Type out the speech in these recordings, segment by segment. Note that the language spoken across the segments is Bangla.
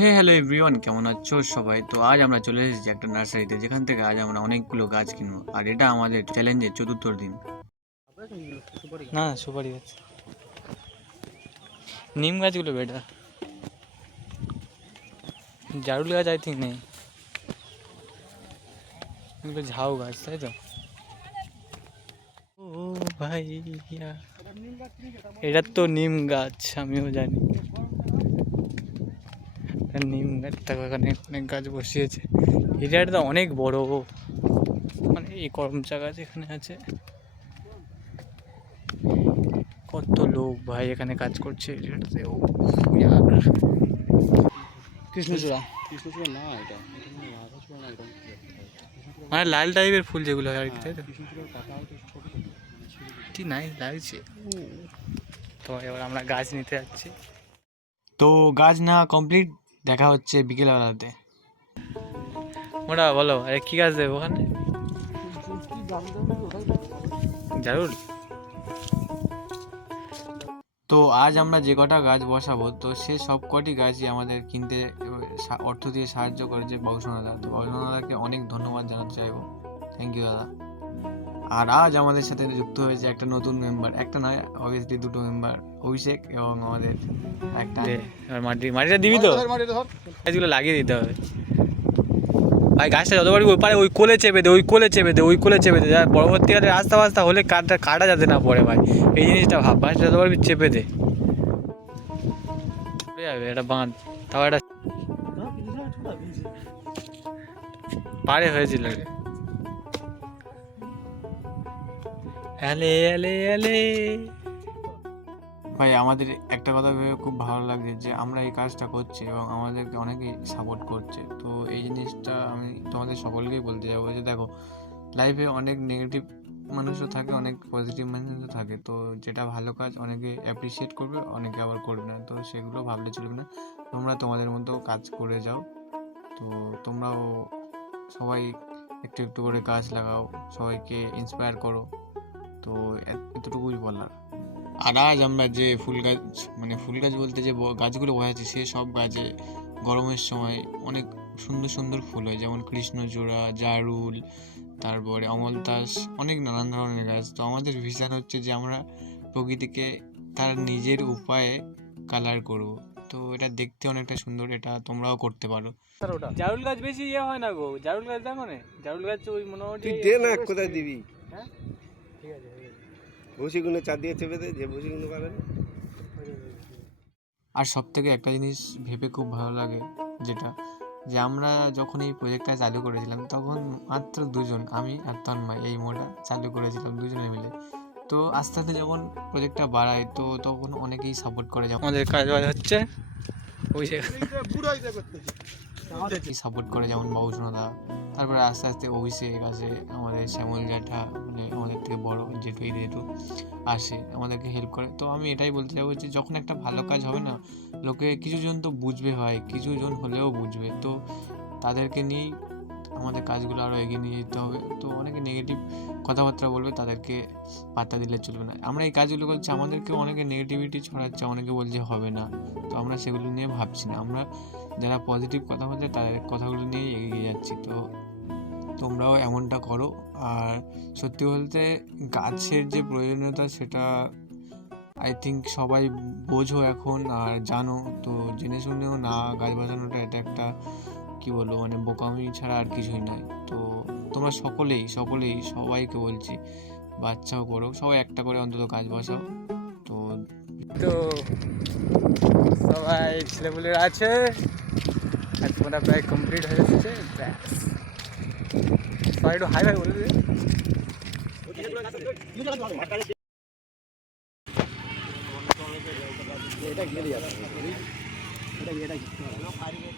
হে হ্যালো এভরিওয়ান, কেমন আছো সবাই? তো আজ আমরা চলে এসেছি একটা নার্সারিতে, যেখান থেকে আজ আমরা অনেকগুলো গাছ কিনবো। আর এটা আমাদের চ্যালেঞ্জের চতুর্থ দিন। না, সুপারি গাছ। নিম গাছগুলো বেটার। জারুল গাছ আই থিঙ্ক নেই। এগুলো ঝাউ গাছ, তাই তো? ও ভাইয়া। এটা তো নিম গাছ, আমিও জানি। নিম দেখো এখানে অনেক গাছ বসিয়েছে। এরিয়াটা তো অনেক বড় মানে এই করমচা গাছ এখানে আছে। কত লোক ভাই এখানে কাজ করছে এরিয়াটাতে ও কৃষ্ণচূড়া? না এটা মানে লাল টাইপের ফুল যেগুলো হয় আর কি তাই তো? ছোট কি নাইস লাগছে। তো এবার আমরা গাছ নিতে যাচ্ছি। তো গাছ না কমপ্লিট দেখা হচ্ছে বিকেলবেলাতে। ওরা বলো আরে কি গাছ দেবো ওখানে? জারুল? তো আজ আমরা যে কটা গাছ বসাবো তো সে সব কটি গাছই আমাদের কিনতে অর্থ দিয়ে সাহায্য করেছে বাবুসোনাদা তো বাবুসোনাদাকে অনেক ধন্যবাদ জানাতে চাইব। থ্যাংক ইউ দাদা। আর আজ আমাদের সাথে যুক্ত হয়েছে একটা নতুন মেম্বার একটা নয় অবভিয়াসলি দুটো মেম্বার অভিষেক এবং আমাদের একটা মাটি মাটিটা দিবি তো? গাছগুলো লাগিয়ে দিতে হবে। ভাই গাছটা যতবারই ওই পারে ওই কোলে চেপে দে ওই কোলে চেপে দে ওই কোলে চেপে দে। পরবর্তীকালে রাস্তা ফাস্তা হলে কাঠটা কাটা যাতে না পড়ে ভাই। এই জিনিসটা ভাব গাছটা যতবারই চেপে দে। যাবে একটা বাঁধ। তাও একটা পারে হয়েছিল। রে ভাই, আমাদের একটা কথা ভেবে খুব ভালো লাগছে যে আমরা এই কাজটা করছি এবং আমাদেরকে অনেকেই সাপোর্ট করছে। তো এই জিনিসটা আমি তোমাদের সকলকেই বলতে যাব যে দেখো লাইফে অনেক নেগেটিভ মানুষও থাকে, অনেক পজিটিভ মানুষও থাকে। তো যেটা ভালো কাজ অনেকে অ্যাপ্রিসিয়েট করবে, অনেকে আবার করবে না। তো সেগুলো ভাবলে চলবে না। তোমরা তোমাদের মতো কাজ করে যাও। তো তোমরাও সবাই একটু একটু করে গাছ লাগাও, সবাইকে ইন্সপায়ার করো। তো এতটুকুই বলার। আর আজ আমরা যে ফুল গাছ মানে ফুল গাছ বলতে যে গাছগুলো বসাচ্ছি সে সব গাছে গরমের সময় অনেক সুন্দর সুন্দর ফুল হয়। যেমন কৃষ্ণচূড়া জারুল তারপরে অমলতাস অনেক নানান ধরনের গাছ। তো আমাদের ভিশন হচ্ছে যে আমরা প্রকৃতিকে তার নিজের উপায়ে কালার করব। তো এটা দেখতে অনেকটা সুন্দর এটা তোমরাও করতে পারো। জারুল গাছ বেশি ইয়ে হয় না গো? জারুল গাছ দেখো না? জারুল গাছ ওই মোটামুটি তুই দে না কোথায় দিবি? হ্যাঁ। ভুসিগুলো চার দিয়ে চেপে দে যে ভুসিগুলো পাবে আর সব থেকে একটা জিনিস ভেবে খুব ভালো লাগে যেটা যে আমরা যখন এই প্রজেক্টটা চালু করেছিলাম তখন মাত্র দুজন আমি আর তন্ময় এই মোটা চালু করেছিলাম দুজনে মিলে। তো আস্তে আস্তে যখন প্রজেক্টটা বাড়ায় তো তখন অনেকেই সাপোর্ট করে আমাদের কাজ বাজ হচ্ছে। ওই সাপোর্ট করে, যেমন বাবুসোনাদা তারপরে আস্তে আস্তে অভিষেক আসে আমাদের শ্যামল জ্যাঠা মানে আমাদের থেকে বড় জেঠু যেহেতু আসে, আমাদেরকে হেল্প করে। তো আমি এটাই বলতে চাইব যে, যখন একটা ভালো কাজ হবে না, লোকে কিছুজন তো বুঝবে ভাই, কিছুজন হলেও বুঝবে। তো তাদেরকে নিয়েই আমাদের কাজগুলো আরও এগিয়ে নিয়ে যেতে হবে। তো অনেকে নেগেটিভ কথাবার্তা বলবে, তাদেরকে পাত্তা দিলে চলবে না। আমরা এই কাজগুলো করছি, আমাদেরকেও অনেকে নেগেটিভিটি ছড়াচ্ছে, অনেকে বলছে হবে না। তো আমরা সেগুলো নিয়ে ভাবছি না। আমরা যারা পজিটিভ কথা বলছে, তাদের কথাগুলো নিয়ে এগিয়ে যাচ্ছি। তো তোমরাও এমনটা করো। আর সত্যি বলতে গাছের যে প্রয়োজনীয়তা, সেটা আই থিঙ্ক সবাই বোঝো এখন আর জানো। তো জেনে শুনেও না, গাছ বাঁচানোটা এটা একটা কি বলব মানে বোকামি ছাড়া আর কিছুই নয় তো তোমরা সকলেই সকলেই সবাইকে বলছি বাচ্চাও করো সবাই একটা করে অন্তত কাজ বসাও। তো তো সবাই ছেলেপুলেরা আছে আর তোমরা প্রায় কমপ্লিট হয়ে যাচ্ছে ব্যাস। সবাই একটু হাই ভাই বলে দেবে। এটা গিয়ে এটা দিবে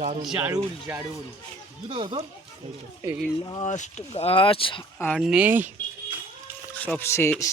জারুল জারুল এই লাস্ট গাছ আর নেই সব শেষ।